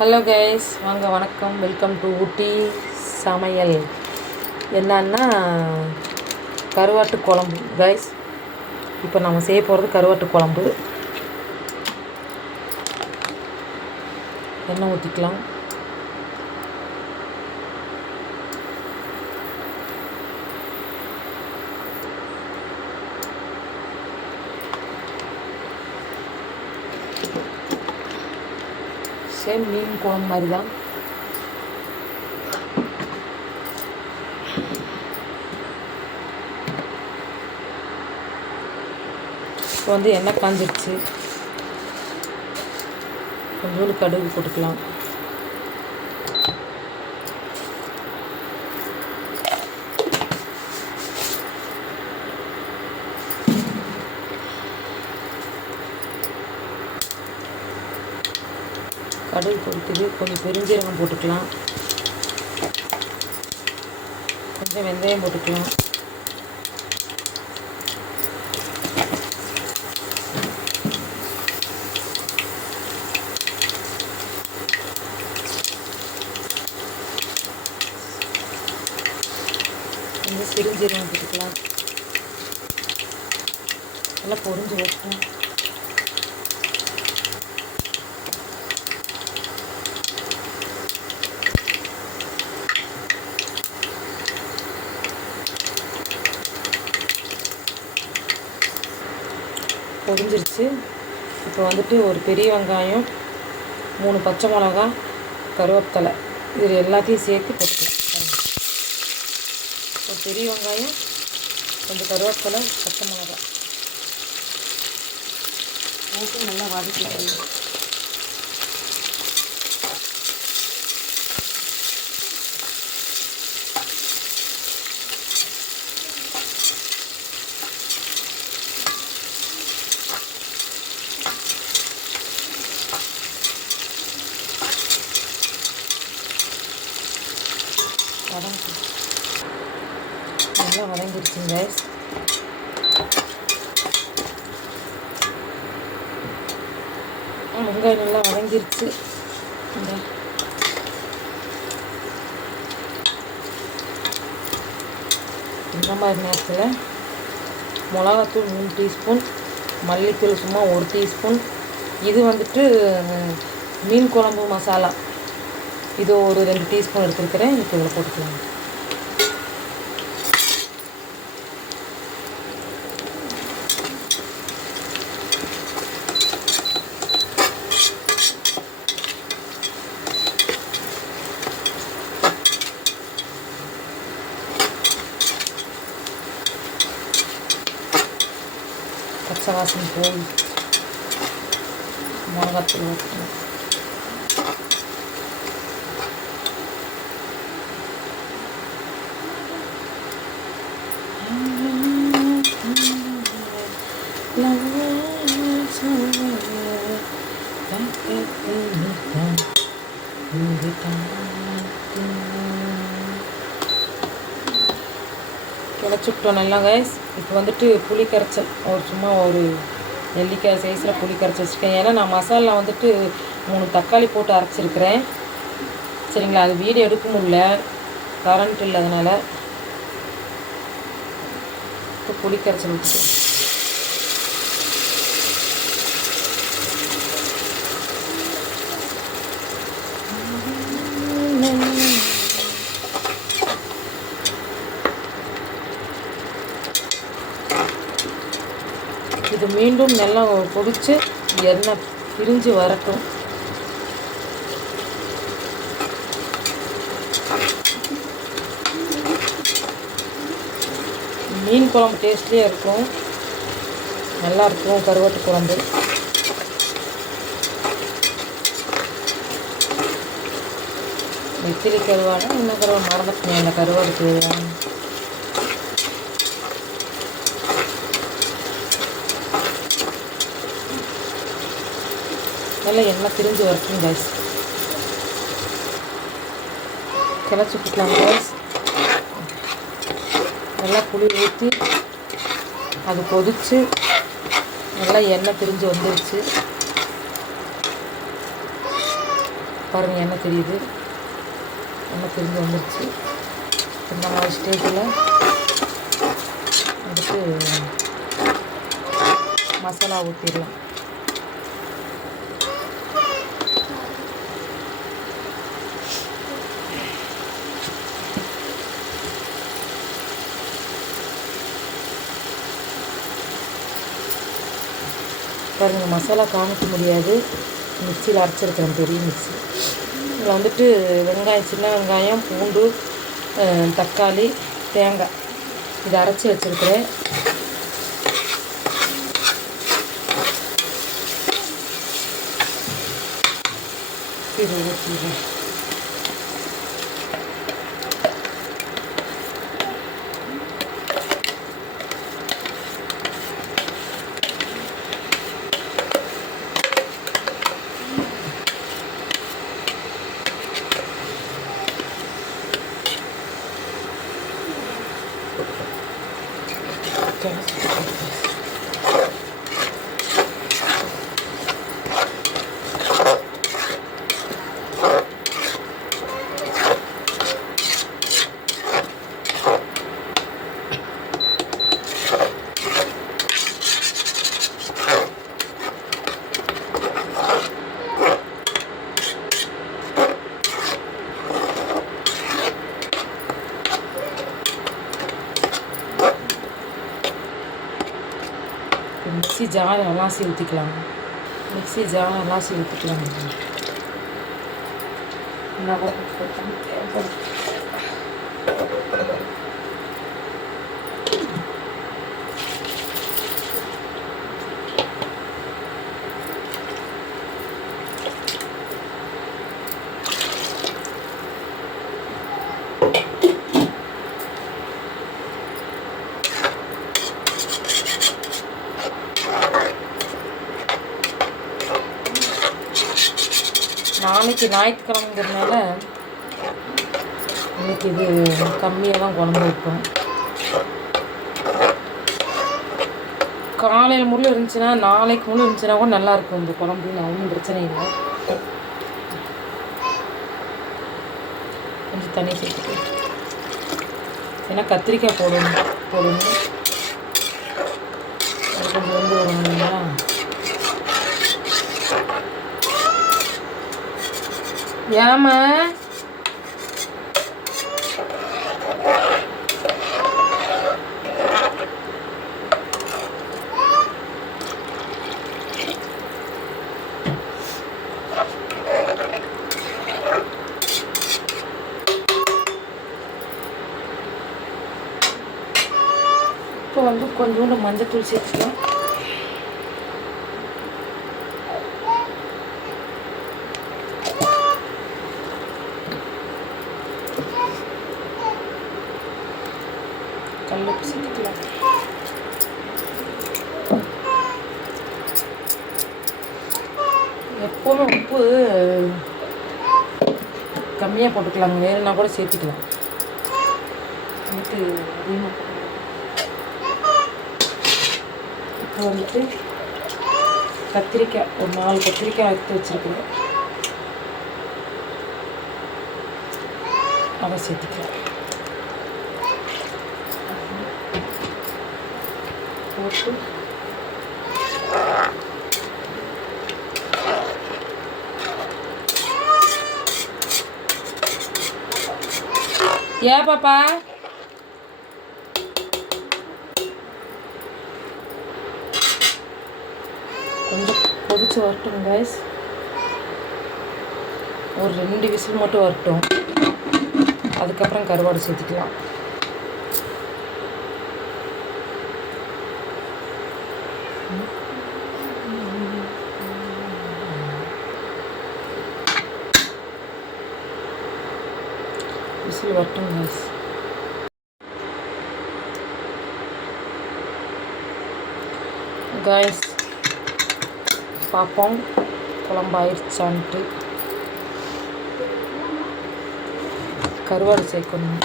Hello guys வாங்க வணக்கம். Welcome to ஊட்டி சமையல். என்னன்னா கருவாட்டு குழம்பு. கைஸ் இப்போ நம்ம செய்ய போகிறது கருவாட்டு குழம்பு. எண்ணெய் ஊற்றிக்கலாம் சேம் மீன் குழம்பு மாதிரி தான் இப்போ வந்து எண்ணெய் காஞ்சிருச்சு. கொஞ்சோண்டு கடுகு போட்டுக்கலாம். கடுகு பொறுத்துக்கு கொஞ்சம் பெருஞ்சீரகம் போட்டுக்கலாம். கொஞ்சம் வெந்தயம் போட்டுக்கலாம். கொஞ்சம் பெருஞ்சீரகம் போட்டுக்கலாம். நல்லா பொறிஞ்சு வரட்டும். பொரிஞ்சிருச்சு. இப்போ வந்துட்டு ஒரு பெரிய வெங்காயம் மூணு பச்சை மிளகா கருவேப்பிலை. இது எல்லாத்தையும் சேர்த்து போட்டு ஒரு பெரிய வெங்காயம் கொஞ்சம் கருவேப்பிலை பச்சை மிளகா. போட்டு நல்லா வதக்கிக்கலாம் வதங்கி நல்லா guys. வெங்காயம் நல்லா வதங்கிருச்சு இந்த இந்த மாதிரி நேரத்தில் மிளகாத்தூள் மூணு டீஸ்பூன் மல்லித்தூள் சும்மா ஒரு டீஸ்பூன் இது வந்துட்டு மீன் குழம்பு மசாலா. இது ஒரு ரெண்டு டீஸ்பூன் எடுத்துருக்கிறேன். இப்போ இதில் போட்டுக்கலாம். பச்சை வாசனை போய் மிளகாத்தூள் ஊற்றணும் கிளச்சிவிட்டோம் நல்லா கைஸ் இப்போ வந்துட்டு புளி கரைச்சல் ஒரு சும்மா ஒரு நெல்லிக்காய் சைஸில் புளி கரைச்சி வச்சுருக்கேன். ஏன்னா நான் மசாலா வந்துட்டு மூணு தக்காளி போட்டு அரைச்சிருக்கிறேன். சரிங்களா? அது வீடியோ எடுக்க முடியல. கரண்ட் அதனால் இப்போ புளி கரைச்சல் வச்சு. ரெண்டும் நல்லா பிடிச்சி எண்ணெய் பிரிஞ்சு வரட்டும். மீன் குழம்பு டேஸ்ட்லேயே இருக்கும். நல்லாயிருக்கும் கருவாட்டு குழம்பு. நெத்திலி கருவாடை இன்னும் கருவாடு மறந்துட்டேன். அந்த கருவாடு பேர் நல்லா எண்ணெய் பிரிஞ்சு வரட்டும் கைஸ் கிளச்சி விட்டுக்கலாம் கைஸ் நல்லா புளி ஊற்றி அது கொதிச்சு நல்லா எண்ணெய் பிரிஞ்சு வந்துருச்சு. பாருங்கள் எண்ணெய் தெரியுது. எண்ணெய் பிரிஞ்சு வந்துருச்சு. இந்த மாதிரி ஸ்டேஜில் வந்துட்டு மசாலா ஊற்றிடலாம் பாருங்க மசாலா காமிக்க முடியாது. மிக்சியில் அரைச்சிருக்கிறேன் பெரிய மிக்ஸி இதில் வந்துட்டு வெங்காயம் சின்ன வெங்காயம் பூண்டு தக்காளி தேங்காய். இதை அரைச்சி வச்சுருக்கிறேன். இது ஊற்றிடுறேன் மிக்ஸி ஜார் மிக்சி ஊற்றிக்கலாம் மிக்ஸி ஜார் நாளைக்கு ஞாயிற்றுக்கிழமைங்கிறதுனால இன்னைக்கு இது கம்மியாக தான் குழம்பு வைப்போம். காலையில் முள்ளு இருந்துச்சுன்னா நாளைக்கு முள்ளு இருந்துச்சுன்னா கூட நல்லாயிருக்கும் இந்த குழம்பு நான் ஒன்றும் பிரச்சனை இல்லை. கொஞ்சம் தண்ணி சேர்த்துட்டு ஏன்னா கத்திரிக்காய் போடணும் போடணும். கொஞ்சம் வந்து வரணும் இல்லைங்களா ஏமா இப்போ வந்து கொஞ்சோண்டு மஞ்சள் தூள் சேர்த்துக்கலாம். கல் பிசிக்கலாம் சேர்த்துக்கலாம் எப்போவுமே உப்பு கம்மியாக போட்டுக்கலாங்க வேறுனா கூட சேர்த்துக்கலாம். வந்துட்டு அதிகமாக இப்போ வந்துட்டு கத்திரிக்காய் ஒரு நாலு கத்திரிக்காய் எடுத்து வச்சுருக்குறேன். அதை சேர்த்துக்கலாம். போட்டு ஏன் பாப்பா கொஞ்சம் கொதிச்சு வரட்டும் கைஸ் ஒரு ரெண்டு விசில் மட்டும் வரட்டும். அதுக்கப்புறம் கருவாடு சேர்த்துக்கலாம். விசில் வரட்டும் கைஸ் கைஸ் பார்ப்போம் குழம்பாயிருச்சான்ட்டு கருவாடு சேர்க்கணும்.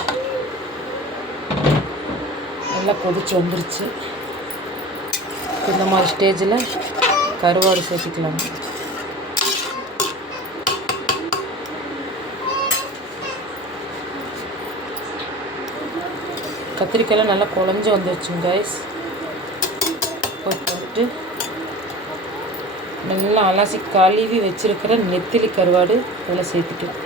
நல்லா கொதிச்சு வந்துருச்சு. இந்த மாதிரி ஸ்டேஜில் கருவாடு சேர்த்துக்கலாம். கத்திரிக்காயெல்லாம் நல்லா குழஞ்சி வந்துருச்சுங்க கைஸ் போட்டு நல்லா அலசி கழுவி வச்சுருக்கிற நெத்திலி கருவாடு இதில் சேர்த்துக்கலாம்.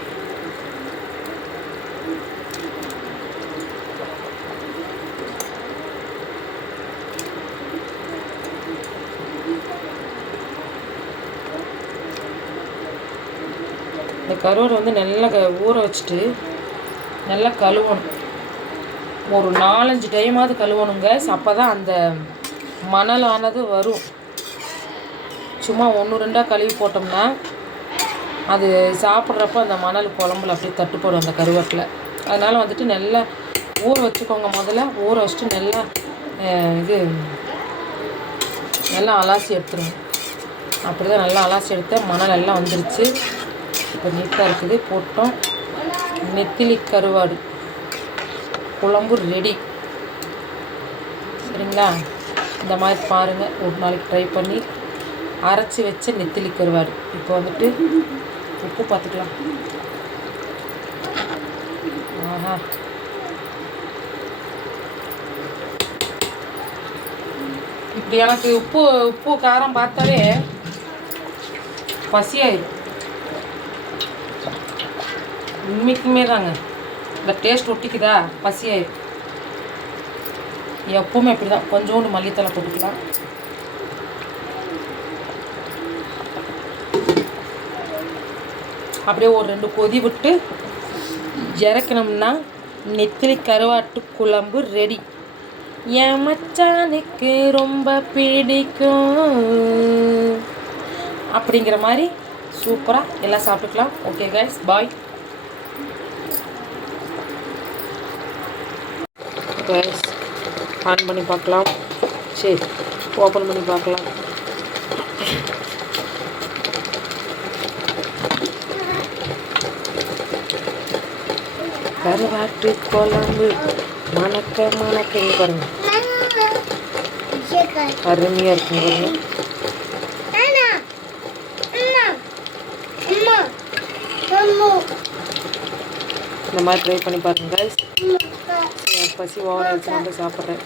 இந்த கருவாடு வந்து நல்லா க- ஊற வச்சுட்டு நல்லா கழுவணும். ஒரு நாலஞ்சு டைமாவது கழுவணுங்க. அப்போ தான் அந்த மணலானது வரும். சும்மா ஒன்று ரெண்டாக கழுவி போட்டோம்னா அது சாப்பிட்றப்ப அந்த மணல் குழம்புல அப்படியே தட்டுப்படும் அந்த கருவேப்பில். அதனால் வந்துட்டு நல்லா ஊற வச்சுக்கோங்க முதல்ல. ஊற வச்சுட்டு நல்லா இது நல்லா அலாசி எடுத்துருங்க. அப்படி தான் நல்லா அலாசி எடுத்தேன் மணல் எல்லாம் வந்துருச்சு. இப்போ நீட்டாக இருக்குது. போட்டோம். நெத்திலி கருவாடு. குழம்பு ரெடி சரிங்களா? இந்த மாதிரி பாருங்கள் ஒரு நாளைக்கு ட்ரை பண்ணி அரைச்சி வச்ச நெத்திலி கருவாடு. இப்போ வந்துட்டு உப்பு பார்த்துக்கலாம். ஆஹா. இப்படி எனக்கு உப்பு உப்பு காரம் பார்த்தாலே பசியாயிடும் உண்மைக்குமே தாங்க. இந்த டேஸ்ட் ஒட்டிக்குதா? பசியாயிடும் எப்பவுமே இப்படி தான் கொஞ்சோண்டு மல்லித்தலை போட்டுக்கலாம். அப்படியே ஒரு ரெண்டு கொதி விட்டு இறக்கணும்னா நெத்திலி கருவாட்டு குழம்பு ரெடி என் மச்சானுக்கு ரொம்ப பிடிக்கும். அப்படிங்கிற மாதிரி சூப்பராக எல்லாம் சாப்பிட்டுக்கலாம். Okay guys bye gas on பண்ணி பார்க்கலாம். சரி ஓப்பன் பண்ணி பார்க்கலாம். கருவாட்டு குழம்பு மணக்க மணக்க பாருங்க. அருமையாக இருக்குங்க பாருங்க. இந்த மாதிரி ட்ரை பண்ணி பாருங்க கைஸ் பசி ஓவர் ஆயிடுச்சு சாப்பிட்றேன்